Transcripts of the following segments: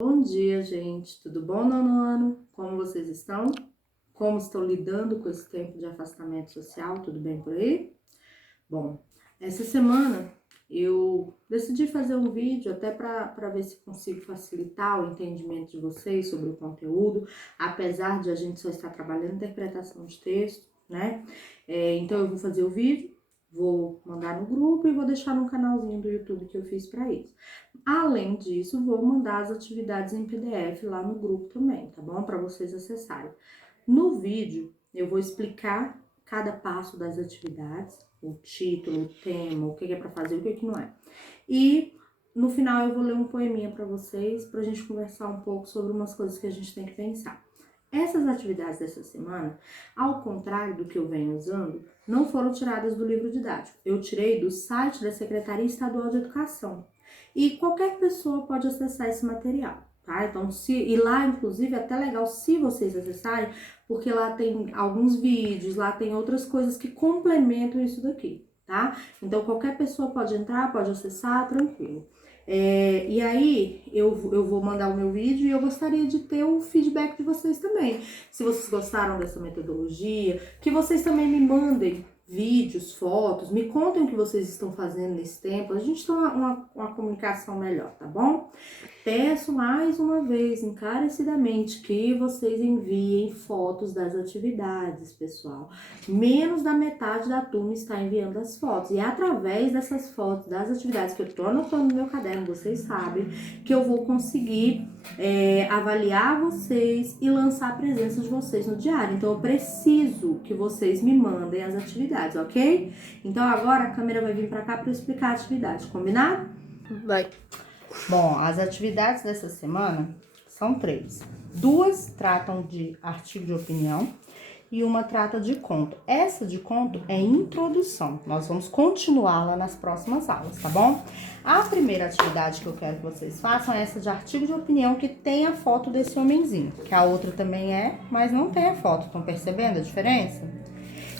Bom dia, gente. Tudo bom, nono ano? Como vocês estão? Como estão lidando com esse tempo de afastamento social? Tudo bem por aí? Bom, essa semana eu decidi fazer um vídeo até para ver se consigo facilitar o entendimento de vocês sobre o conteúdo, apesar de a gente só estar trabalhando interpretação de texto, né? Então eu vou fazer o vídeo, vou mandar no grupo e vou deixar no canalzinho do YouTube que eu fiz para isso. Além disso, vou mandar as atividades em PDF lá no grupo também, tá bom? Para vocês acessarem. No vídeo, eu vou explicar cada passo das atividades, o título, o tema, o que é para fazer, o que não é. E no final eu vou ler um poeminha para vocês, pra gente conversar um pouco sobre umas coisas que a gente tem que pensar. Essas atividades dessa semana, ao contrário do que eu venho usando, não foram tiradas do livro didático. Eu tirei do site da Secretaria Estadual de Educação. E qualquer pessoa pode acessar esse material, tá? Então, e lá, inclusive, é até legal se vocês acessarem, porque lá tem alguns vídeos, lá tem outras coisas que complementam isso daqui, tá? Então, qualquer pessoa pode entrar, pode acessar, tranquilo. E aí, eu vou mandar o meu vídeo e eu gostaria de ter o feedback de vocês também. Se vocês gostaram dessa metodologia, que vocês também me mandem vídeos, fotos, me contem o que vocês estão fazendo nesse tempo, a gente tem uma comunicação melhor, tá bom? Peço mais uma vez, encarecidamente, que vocês enviem fotos das atividades, pessoal. Menos da metade da turma está enviando as fotos. E é através dessas fotos, das atividades que eu tô anotando no meu caderno, vocês sabem, que eu vou conseguir avaliar vocês e lançar a presença de vocês no diário. Então, eu preciso que vocês me mandem as atividades, ok? Então, agora a câmera vai vir para cá para eu explicar a atividade, combinado? Vai. Bom, as atividades dessa semana são 3. 2 tratam de artigo de opinião e uma trata de conto. Essa de conto é introdução. Nós vamos continuá-la nas próximas aulas, tá bom? A primeira atividade que eu quero que vocês façam é essa de artigo de opinião que tem a foto desse homenzinho, que a outra também é, mas não tem a foto. Estão percebendo a diferença?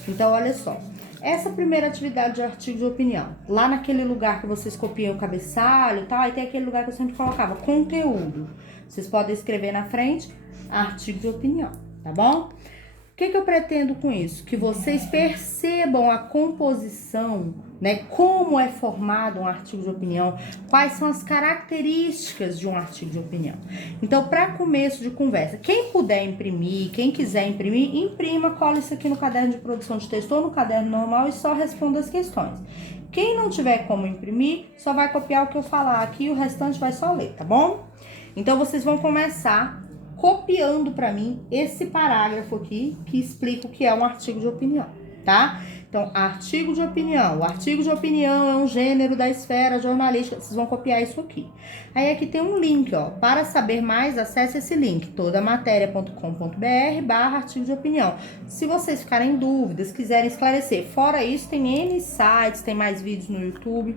Então, olha só. Essa primeira atividade de artigo de opinião, lá naquele lugar que vocês copiam o cabeçalho e tal, aí tem aquele lugar que eu sempre colocava, conteúdo. Vocês podem escrever na frente, artigo de opinião, tá bom? O que eu pretendo com isso? Que vocês percebam a composição, né? Como é formado um artigo de opinião, quais são as características de um artigo de opinião. Então, para começo de conversa, quem puder imprimir, quem quiser imprimir, imprima, cola isso aqui no caderno de produção de texto ou no caderno normal e só responda as questões. Quem não tiver como imprimir, só vai copiar o que eu falar aqui e o restante vai só ler, tá bom? Então, vocês vão começar copiando para mim esse parágrafo aqui que explica o que é um artigo de opinião, tá? Então, artigo de opinião. O artigo de opinião é um gênero da esfera jornalística. Vocês vão copiar isso aqui. Aí aqui tem um link, ó. Para saber mais, acesse esse link, todamateria.com.br/artigo de opinião. Se vocês ficarem em dúvidas, quiserem esclarecer. Fora isso, tem N sites, tem mais vídeos no YouTube.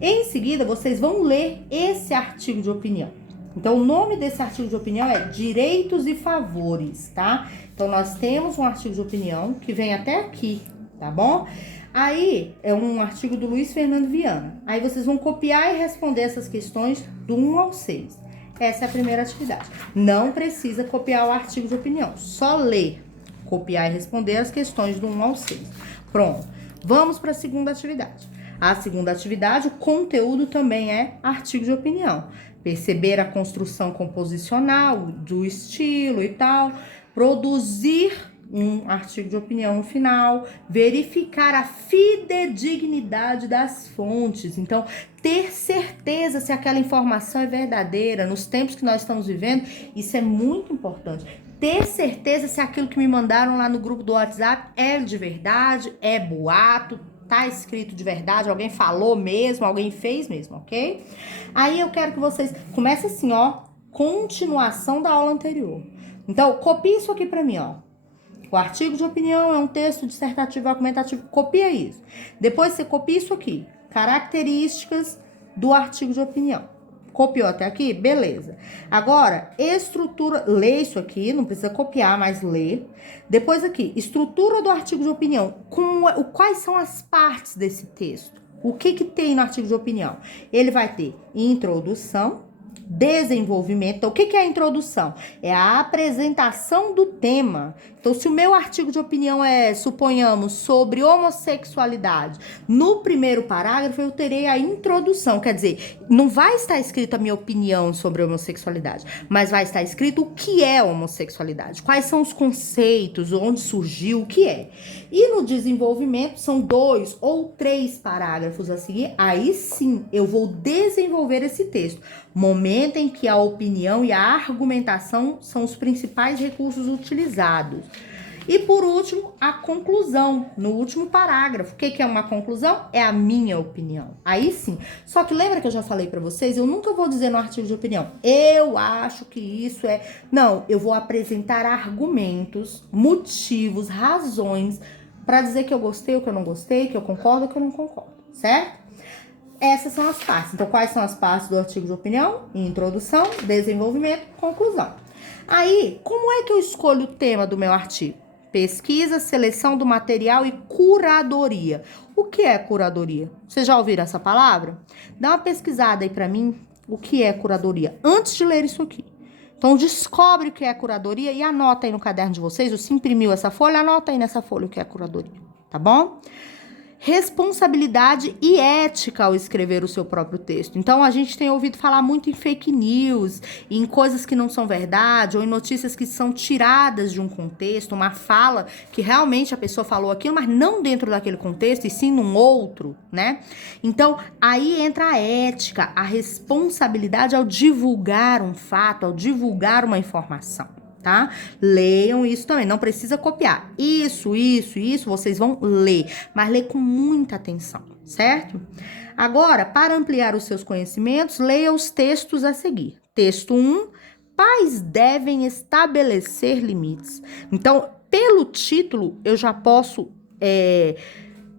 Em seguida, vocês vão ler esse artigo de opinião. Então, o nome desse artigo de opinião é Direitos e Favores, tá? Então, nós temos um artigo de opinião que vem até aqui, tá bom? Aí, é um artigo do Luiz Fernando Viana. Aí, vocês vão copiar e responder essas questões do 1 ao 6. Essa é a primeira atividade. Não precisa copiar o artigo de opinião, só ler, copiar e responder as questões do 1 ao 6. Pronto. Vamos para a segunda atividade. A segunda atividade, o conteúdo também é artigo de opinião. Perceber a construção composicional, do estilo e tal, produzir um artigo de opinião no final, verificar a fidedignidade das fontes. Então, ter certeza se aquela informação é verdadeira. Nos tempos que nós estamos vivendo, isso é muito importante. Ter certeza se aquilo que me mandaram lá no grupo do WhatsApp é de verdade, é boato, tá escrito de verdade, alguém falou mesmo, alguém fez mesmo, ok? Aí eu quero que vocês comecem assim, ó, continuação da aula anterior. Então, copie isso aqui pra mim, ó. O artigo de opinião é um texto dissertativo argumentativo, copia isso. Depois você copia isso aqui, características do artigo de opinião. Copiou até aqui? Beleza. Agora, estrutura, lê isso aqui, não precisa copiar, mas lê. Depois aqui, estrutura do artigo de opinião. Quais são as partes desse texto? O que tem no artigo de opinião? Ele vai ter introdução, Desenvolvimento. Então, o que é a introdução? É a apresentação do tema. Então, se o meu artigo de opinião é, suponhamos, sobre homossexualidade, no primeiro parágrafo eu terei a introdução. Quer dizer, não vai estar escrito a minha opinião sobre homossexualidade, mas vai estar escrito o que é homossexualidade, quais são os conceitos, onde surgiu, o que é. E no desenvolvimento são 2 ou 3 parágrafos a seguir. Aí sim, eu vou desenvolver esse texto. Momento em que a opinião e a argumentação são os principais recursos utilizados. E por último, a conclusão, no último parágrafo. O que é uma conclusão? É a minha opinião. Aí sim. Só que lembra que eu já falei pra vocês? Eu nunca vou dizer no artigo de opinião, eu acho que isso é... Não, eu vou apresentar argumentos, motivos, razões pra dizer que eu gostei ou que eu não gostei, que eu concordo ou que eu não concordo, certo? Essas são as partes. Então, quais são as partes do artigo de opinião? Introdução, desenvolvimento, conclusão. Aí, como é que eu escolho o tema do meu artigo? Pesquisa, seleção do material e curadoria. O que é curadoria? Vocês já ouviram essa palavra? Dá uma pesquisada aí pra mim, o que é curadoria, antes de ler isso aqui. Então, descobre o que é curadoria e anota aí no caderno de vocês, ou se imprimiu essa folha, anota aí nessa folha o que é curadoria, tá bom? Responsabilidade e ética ao escrever o seu próprio texto. Então, a gente tem ouvido falar muito em fake news, em coisas que não são verdade, ou em notícias que são tiradas de um contexto, uma fala que realmente a pessoa falou aquilo, mas não dentro daquele contexto, e sim num outro, né? Então, aí entra a ética, a responsabilidade ao divulgar um fato, ao divulgar uma informação. Tá? Leiam isso também, não precisa copiar. Isso, vocês vão ler, mas ler com muita atenção, certo? Agora, para ampliar os seus conhecimentos, leia os textos a seguir. Texto 1, pais devem estabelecer limites. Então, pelo título, eu já posso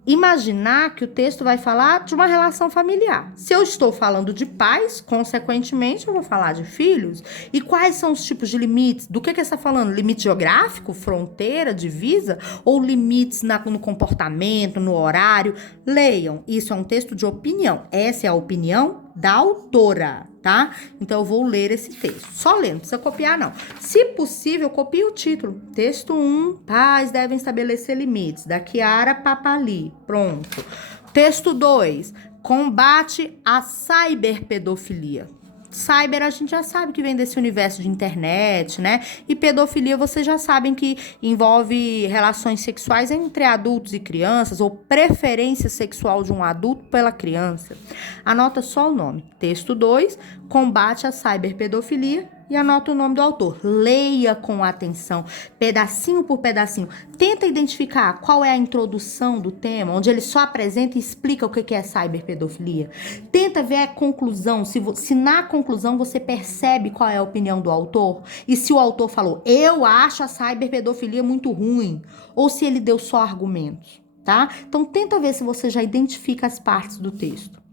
imaginar que o texto vai falar de uma relação familiar. Se eu estou falando de pais, consequentemente, eu vou falar de filhos. E quais são os tipos de limites? Do que você está falando? Limite geográfico, fronteira, divisa? Ou limites no comportamento, no horário? Leiam. Isso é um texto de opinião. Essa é a opinião da autora, tá? Então, eu vou ler esse texto. Só lendo, não precisa copiar, não. Se possível, copie o título. Texto 1, pais devem estabelecer limites. Da Chiara Papali. Pronto. Texto 2, combate à cyberpedofilia. Cyber a gente já sabe que vem desse universo de internet, né? E pedofilia vocês já sabem que envolve relações sexuais entre adultos e crianças ou preferência sexual de um adulto pela criança. Anota só o nome. Texto 2, combate à cyberpedofilia. E anota o nome do autor. Leia com atenção, pedacinho por pedacinho. Tenta identificar qual é a introdução do tema, onde ele só apresenta e explica o que é cyberpedofilia. Tenta ver a conclusão, se na conclusão você percebe qual é a opinião do autor. E se o autor falou, eu acho a cyberpedofilia muito ruim. Ou se ele deu só argumentos, tá? Então tenta ver se você já identifica as partes do texto.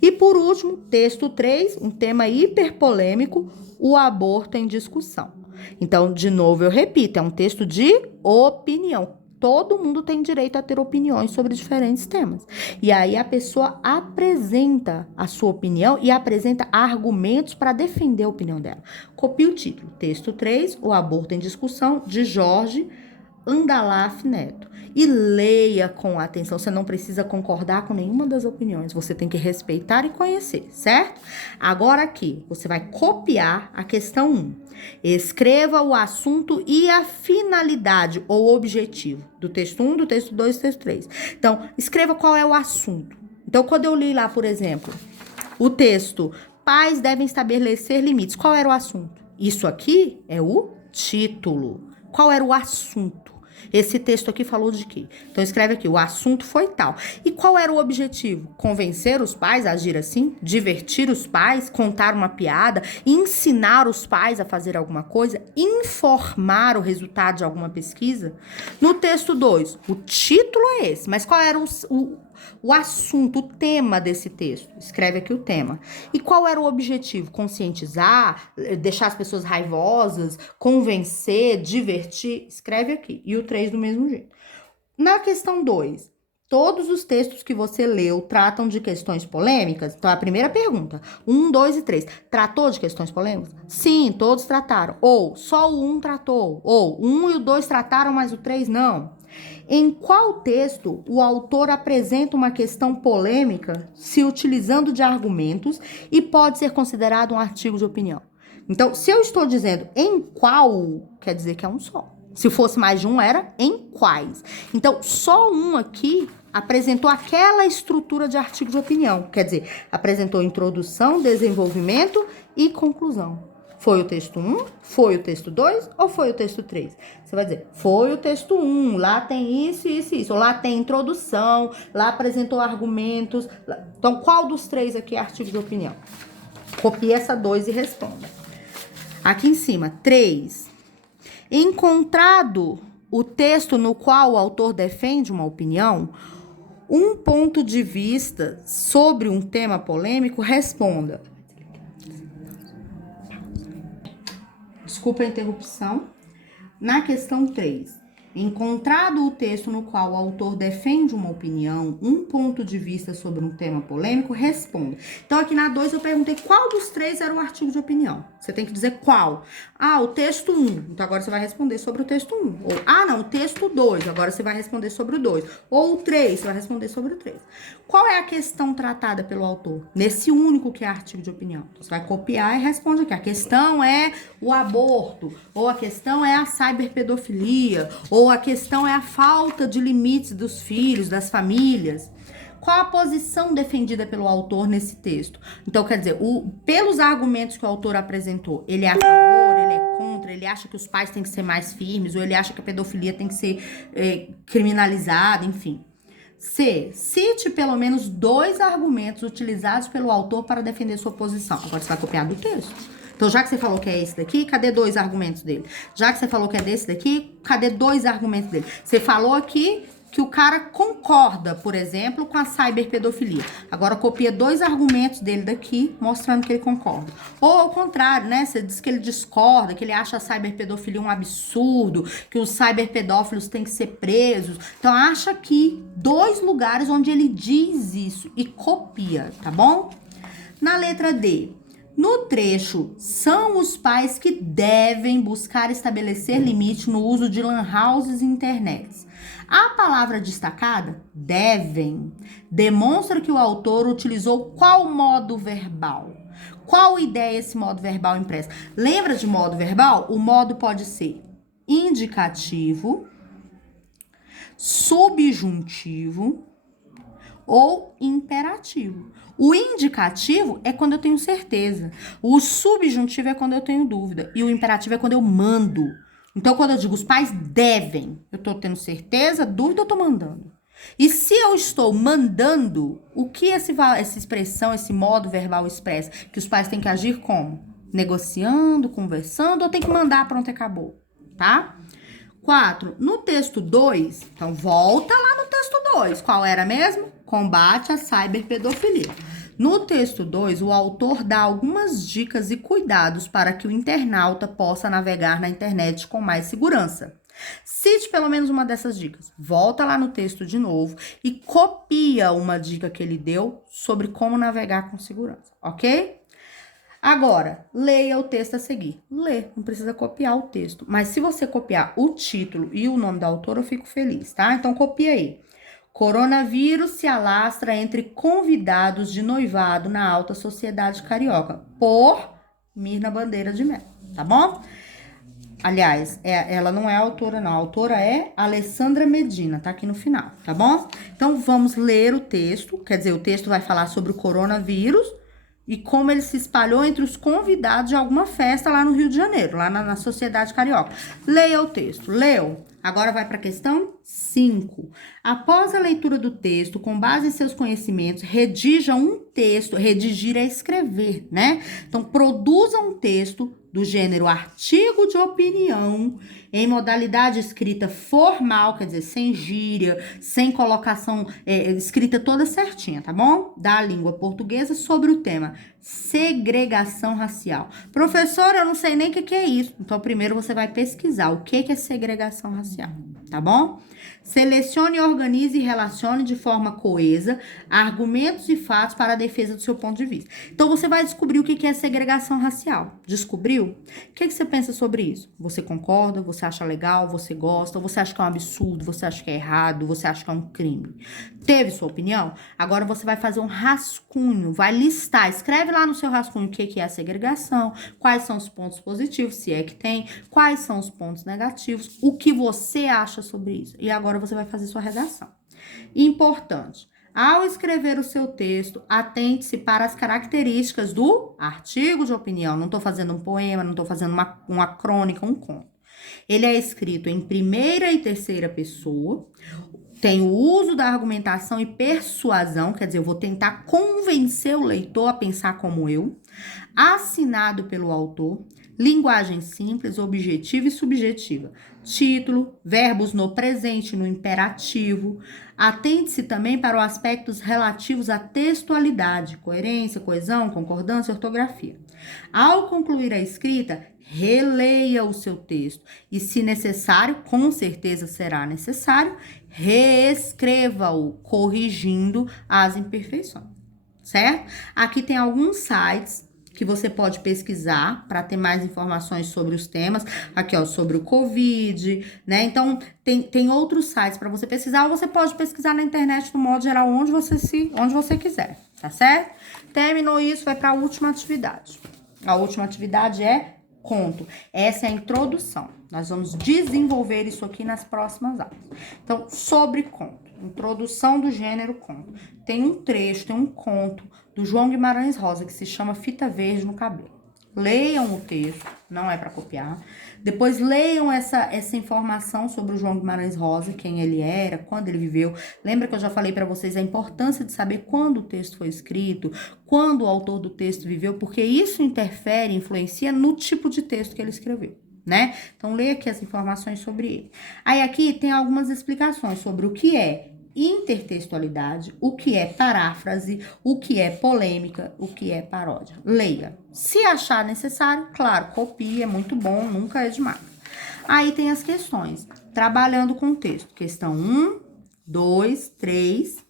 E por último, texto 3, um tema hiperpolêmico, o aborto em discussão. Então, de novo, eu repito, é um texto de opinião. Todo mundo tem direito a ter opiniões sobre diferentes temas. E aí a pessoa apresenta a sua opinião e apresenta argumentos para defender a opinião dela. Copie o título. Texto 3, o aborto em discussão, de Jorge Andalaf Neto. E leia com atenção. Você não precisa concordar com nenhuma das opiniões. Você tem que respeitar e conhecer, certo? Agora aqui, você vai copiar a questão 1. Escreva o assunto e a finalidade ou objetivo do texto 1, do texto 2 e do texto 3. Então, escreva qual é o assunto. Então, quando eu li lá, por exemplo, o texto, pais devem estabelecer limites. Qual era o assunto? Isso aqui é o título. Qual era o assunto? Esse texto aqui falou de quê? Então, escreve aqui, o assunto foi tal. E qual era o objetivo? Convencer os pais a agir assim? Divertir os pais? Contar uma piada? Ensinar os pais a fazer alguma coisa? Informar o resultado de alguma pesquisa? No texto 2, o título é esse, mas qual era o assunto, o tema desse texto? Escreve aqui o tema. E qual era o objetivo? Conscientizar, deixar as pessoas raivosas, convencer, divertir? Escreve aqui. E o 3 do mesmo jeito. Na questão 2, todos os textos que você leu tratam de questões polêmicas? Então, a primeira pergunta, 1, 2 e 3, tratou de questões polêmicas? Sim, todos trataram. Ou, só o 1 tratou. Ou, o 1 e o 2 trataram, mas o 3 não. Em qual texto o autor apresenta uma questão polêmica se utilizando de argumentos e pode ser considerado um artigo de opinião? Então, se eu estou dizendo em qual, quer dizer que é um só. Se fosse mais de um, era em quais. Então, só um aqui apresentou aquela estrutura de artigo de opinião. Quer dizer, apresentou introdução, desenvolvimento e conclusão. Foi o texto 1, foi o texto 2 ou foi o texto 3? Você vai dizer, foi o texto 1, lá tem isso, isso, isso. Ou lá tem introdução, lá apresentou argumentos. Então, qual dos três aqui é artigo de opinião? Copie essa 2 e responda. Aqui em cima, 3. Encontrado o texto no qual o autor defende uma opinião, um ponto de vista sobre um tema polêmico, responda. Desculpa a interrupção. Na questão 3, encontrado o texto no qual o autor defende uma opinião, um ponto de vista sobre um tema polêmico, responda. Então, aqui na 2 eu perguntei qual dos três era o artigo de opinião. Você tem que dizer qual. Ah, o texto 1. Então, agora você vai responder sobre o texto 1. Ou, não, o texto 2. Agora você vai responder sobre o 2. Ou o 3, você vai responder sobre o 3. Qual é a questão tratada pelo autor? Nesse único que é artigo de opinião. Então, você vai copiar e responde aqui. A questão é o aborto. Ou a questão é a ciberpedofilia. Ou a questão é a falta de limites dos filhos, das famílias. Qual a posição defendida pelo autor nesse texto? Então, quer dizer, pelos argumentos que o autor apresentou, ele é a favor, ele é contra, ele acha que os pais têm que ser mais firmes, ou ele acha que a pedofilia tem que ser criminalizada, enfim. C. Cite pelo menos 2 argumentos utilizados pelo autor para defender sua posição. Agora você vai copiar do texto. Então, já que você falou que é esse daqui, cadê 2 argumentos dele? Já que você falou que é desse daqui, cadê 2 argumentos dele? Você falou aqui que o cara concorda, por exemplo, com a ciberpedofilia. Agora, copia 2 argumentos dele daqui, mostrando que ele concorda. Ou, ao contrário, né? Você diz que ele discorda, que ele acha a ciberpedofilia um absurdo, que os ciberpedófilos têm que ser presos. Então, acha aqui 2 lugares onde ele diz isso e copia, tá bom? Na letra D. No trecho, são os pais que devem buscar estabelecer limite no uso de lan houses e internets. A palavra destacada, devem, demonstra que o autor utilizou qual modo verbal? Qual ideia esse modo verbal empresta? Lembra de modo verbal? O modo pode ser indicativo, subjuntivo ou imperativo. O indicativo é quando eu tenho certeza. O subjuntivo é quando eu tenho dúvida. E o imperativo é quando eu mando. Então, quando eu digo os pais devem, eu tô tendo certeza, dúvida, eu tô mandando. E se eu estou mandando, o que essa expressão, esse modo verbal expressa? Que os pais têm que agir como? Negociando, conversando, ou tem que mandar, pronto, acabou, tá? 4. No texto 2, então volta lá no texto 2. Qual era mesmo? Combate à ciberpedofilia. No texto 2, o autor dá algumas dicas e cuidados para que o internauta possa navegar na internet com mais segurança. Cite pelo menos uma dessas dicas. Volta lá no texto de novo e copia uma dica que ele deu sobre como navegar com segurança, ok? Agora, leia o texto a seguir. Lê, não precisa copiar o texto. Mas se você copiar o título e o nome da autora, eu fico feliz, tá? Então, copia aí. Coronavírus se alastra entre convidados de noivado na alta sociedade carioca. Por Mirna Bandeira de Mello, tá bom? Aliás, ela não é a autora, não. A autora é Alessandra Medina, tá aqui no final, tá bom? Então, vamos ler o texto. Quer dizer, o texto vai falar sobre o coronavírus e como ele se espalhou entre os convidados de alguma festa lá no Rio de Janeiro, lá na sociedade carioca. Leia o texto. Leu? Agora vai para a questão 5. Após a leitura do texto, com base em seus conhecimentos, redija um texto. Redigir é escrever, né? Então, produza um texto do gênero artigo de opinião, em modalidade escrita formal, quer dizer, sem gíria, sem colocação, escrita toda certinha, tá bom? Da língua portuguesa sobre o tema segregação racial. Professora, eu não sei nem o que é isso. Então, primeiro você vai pesquisar o que é segregação racial, tá? tá bom? Selecione, organize e relacione de forma coesa argumentos e fatos para a defesa do seu ponto de vista. Então, você vai descobrir o que é segregação racial. Descobriu? O que você pensa sobre isso? Você concorda? Você acha legal? Você gosta? Você acha que é um absurdo? Você acha que é errado? Você acha que é um crime? Teve sua opinião? Agora você vai fazer um rascunho, vai listar, escreve lá no seu rascunho o que é a segregação, quais são os pontos positivos, se é que tem, quais são os pontos negativos, o que você acha sobre isso. E agora você vai fazer sua redação. Importante, ao escrever o seu texto, atente-se para as características do artigo de opinião. Não estou fazendo um poema, não estou fazendo uma crônica, um conto. Ele é escrito em primeira e terceira pessoa, tem o uso da argumentação e persuasão, quer dizer, eu vou tentar convencer o leitor a pensar como eu, assinado pelo autor, linguagem simples, objetiva e subjetiva, título, verbos no presente, no imperativo. Atente-se também para os aspectos relativos à textualidade, coerência, coesão, concordância, ortografia. Ao concluir a escrita, releia o seu texto e, se necessário, com certeza será necessário, reescreva-o, corrigindo as imperfeições, certo? Aqui tem alguns sites que você pode pesquisar para ter mais informações sobre os temas. Aqui, ó, sobre o Covid, né? Então, tem outros sites para você pesquisar, ou você pode pesquisar na internet, no modo geral, onde você quiser, tá certo? Terminou isso, vai para a última atividade. A última atividade é conto. Essa é a introdução. Nós vamos desenvolver isso aqui nas próximas aulas. Então, sobre conto. Introdução do gênero conto. Tem um trecho, tem um conto do João Guimarães Rosa que se chama Fita Verde no Cabelo. Leiam o texto, não é para copiar. Depois leiam essa informação sobre o João Guimarães Rosa, quem ele era, quando ele viveu. Lembra que eu já falei para vocês a importância de saber quando o texto foi escrito, quando o autor do texto viveu, porque isso interfere, influencia no tipo de texto que ele escreveu, né? Então, leia aqui as informações sobre ele. Aí aqui tem algumas explicações sobre o que é intertextualidade, o que é paráfrase, o que é polêmica, o que é paródia. Leia. Se achar necessário, claro, copie, é muito bom, nunca é demais. Aí tem as questões. Trabalhando com o texto. Questão 1, 2, 3,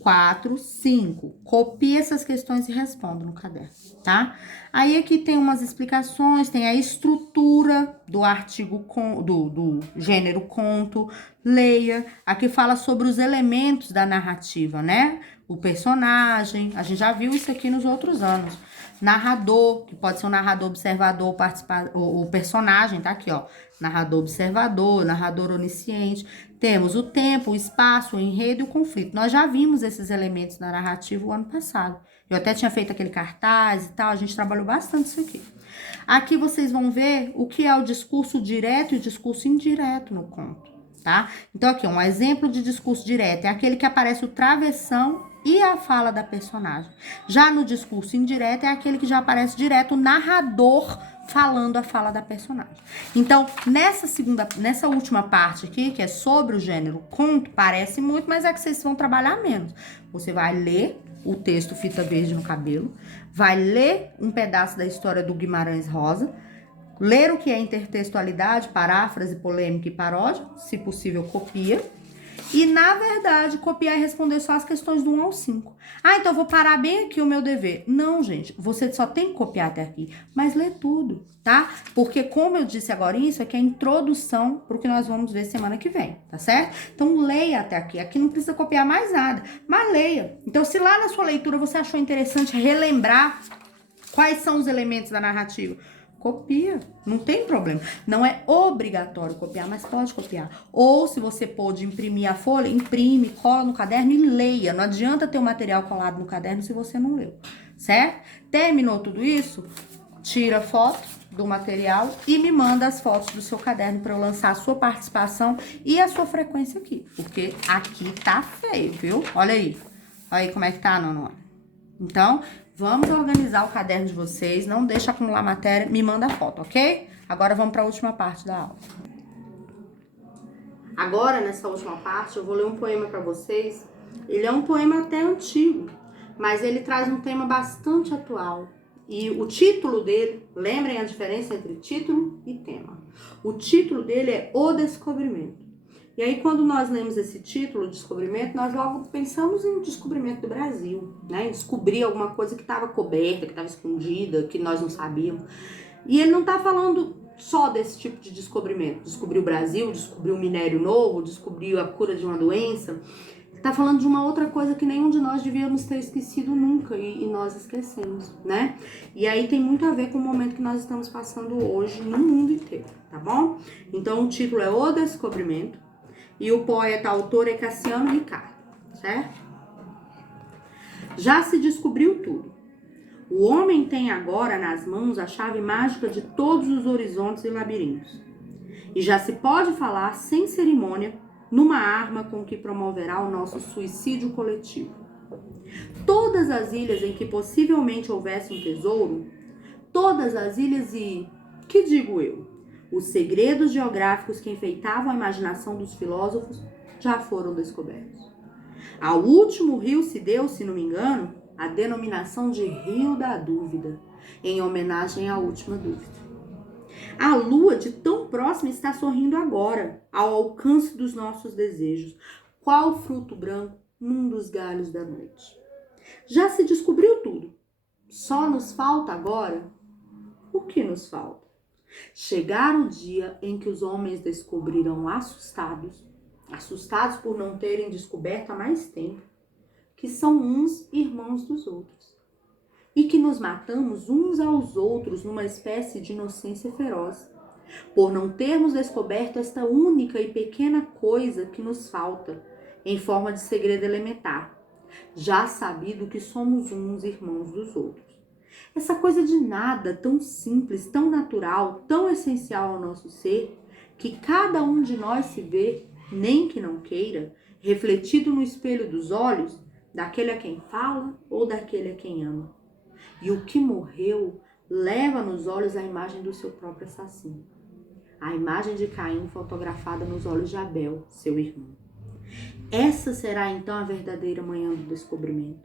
4, 5. Copie essas questões e responda no caderno, tá? Aí aqui tem umas explicações, tem a estrutura do artigo, do gênero conto, leia. Aqui fala sobre os elementos da narrativa, né? O personagem, a gente já viu isso aqui nos outros anos. Narrador, que pode ser um narrador observador, o personagem, tá aqui, ó. Narrador observador, narrador onisciente. Temos o tempo, o espaço, o enredo e o conflito. Nós já vimos esses elementos na narrativa o ano passado. Eu até tinha feito aquele cartaz e tal, a gente trabalhou bastante isso aqui. Aqui vocês vão ver o que é o discurso direto e o discurso indireto no conto, tá? Então aqui, um exemplo de discurso direto é aquele que aparece o travessão e a fala da personagem. Já no discurso indireto é aquele que já aparece direto o narrador falando a fala da personagem. Então, nessa última parte aqui, que é sobre o gênero conto, parece muito, mas é que vocês vão trabalhar menos. Você vai ler o texto Fita Verde no Cabelo, vai ler um pedaço da história do Guimarães Rosa, ler o que é intertextualidade, paráfrase, polêmica e paródia, se possível copia, e, na verdade, copiar e responder só as questões do 1 ao 5. Ah, então eu vou parar bem aqui o meu dever. Não, gente, você só tem que copiar até aqui, mas lê tudo, tá? Porque, como eu disse agora, isso aqui é a introdução para o que nós vamos ver semana que vem, tá certo? Então, leia até aqui. Aqui não precisa copiar mais nada, mas leia. Então, se lá na sua leitura você achou interessante relembrar quais são os elementos da narrativa, copia, não tem problema. Não é obrigatório copiar, mas pode copiar. Ou se você pôde imprimir a folha, imprime, cola no caderno e leia. Não adianta ter o material colado no caderno se você não leu, certo? Terminou tudo isso? Tira foto do material e me manda as fotos do seu caderno para eu lançar a sua participação e a sua frequência aqui. Porque aqui tá feio, viu? Olha aí. Olha aí como é que tá, Nono. Então, vamos organizar o caderno de vocês, não deixa acumular matéria, me manda a foto, ok? Agora vamos para a última parte da aula. Agora, nessa última parte, eu vou ler um poema para vocês. Ele é um poema até antigo, mas ele traz um tema bastante atual. E o título dele, lembrem a diferença entre título e tema. O título dele é O Descobrimento. E aí, quando nós lemos esse título, Descobrimento, nós logo pensamos em descobrimento do Brasil, né? Descobrir alguma coisa que estava coberta, que estava escondida, que nós não sabíamos. E ele não está falando só desse tipo de descobrimento. Descobrir o Brasil, descobrir um minério novo, descobrir a cura de uma doença. Está falando de uma outra coisa que nenhum de nós devíamos ter esquecido nunca e nós esquecemos, né? E aí tem muito a ver com o momento que nós estamos passando hoje no mundo inteiro, tá bom? Então o título é O Descobrimento e o poeta autor é Cassiano Ricardo, certo? Já se descobriu tudo. O homem tem agora nas mãos a chave mágica de todos os horizontes e labirintos. E já se pode falar sem cerimônia numa arma com que promoverá o nosso suicídio coletivo. Todas as ilhas em que possivelmente houvesse um tesouro, todas as ilhas e, que digo eu, os segredos geográficos que enfeitavam a imaginação dos filósofos já foram descobertos. Ao último rio se deu, se não me engano, a denominação de Rio da Dúvida, em homenagem à última dúvida. A lua, de tão próxima, está sorrindo agora, ao alcance dos nossos desejos, qual fruto branco num dos galhos da noite. Já se descobriu tudo. Só nos falta agora o que nos falta? Chegar o dia em que os homens descobrirão assustados por não terem descoberto há mais tempo, que são uns irmãos dos outros. E que nos matamos uns aos outros numa espécie de inocência feroz, por não termos descoberto esta única e pequena coisa que nos falta, em forma de segredo elementar, já sabido que somos uns irmãos dos outros. Essa coisa de nada, tão simples, tão natural, tão essencial ao nosso ser, que cada um de nós se vê, nem que não queira, refletido no espelho dos olhos, daquele a quem fala ou daquele a quem ama. E o que morreu leva nos olhos a imagem do seu próprio assassino. A imagem de Caim fotografada nos olhos de Abel, seu irmão. Essa será então a verdadeira manhã do descobrimento.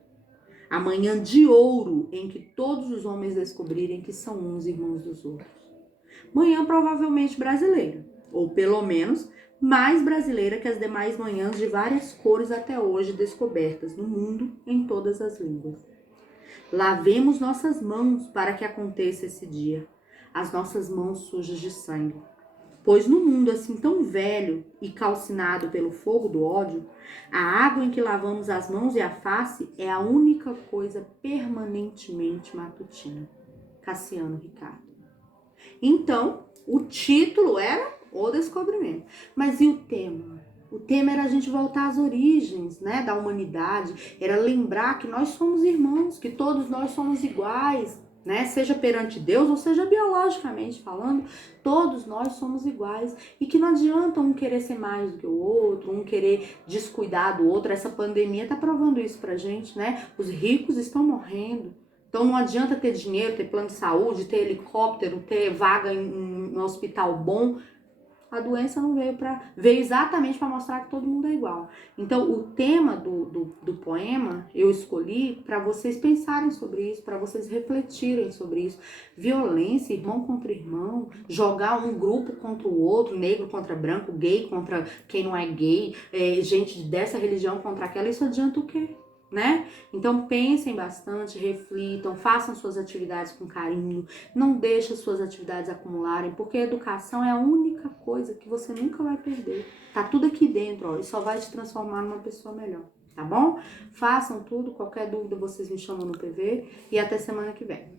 A manhã de ouro em que todos os homens descobrirem que são uns irmãos dos outros. Manhã provavelmente brasileira, ou pelo menos mais brasileira que as demais manhãs de várias cores até hoje descobertas no mundo em todas as línguas. Lavemos nossas mãos para que aconteça esse dia, as nossas mãos sujas de sangue. Pois no mundo assim tão velho e calcinado pelo fogo do ódio, a água em que lavamos as mãos e a face é a única coisa permanentemente matutina. Cassiano Ricardo. Então, o título era O Descobrimento. Mas e o tema? O tema era a gente voltar às origens, né, da humanidade, era lembrar que nós somos irmãos, que todos nós somos iguais, né, seja perante Deus ou seja biologicamente falando, todos nós somos iguais e que não adianta um querer ser mais do que o outro, um querer descuidar do outro. Essa pandemia tá provando isso pra gente, né? Os ricos estão morrendo. Então não adianta ter dinheiro, ter plano de saúde, ter helicóptero, ter vaga em um hospital bom. A doença não veio exatamente para mostrar que todo mundo é igual. Então, o tema do poema eu escolhi para vocês pensarem sobre isso, para vocês refletirem sobre isso. Violência, irmão contra irmão, jogar um grupo contra o outro, negro contra branco, gay contra quem não é gay, gente dessa religião contra aquela, isso adianta o quê? Né? Então pensem bastante, reflitam, façam suas atividades com carinho, não deixem suas atividades acumularem, porque a educação é a única coisa que você nunca vai perder. Tá tudo aqui dentro, ó, e só vai te transformar numa pessoa melhor, tá bom? Façam tudo, qualquer dúvida vocês me chamam no PV e até semana que vem.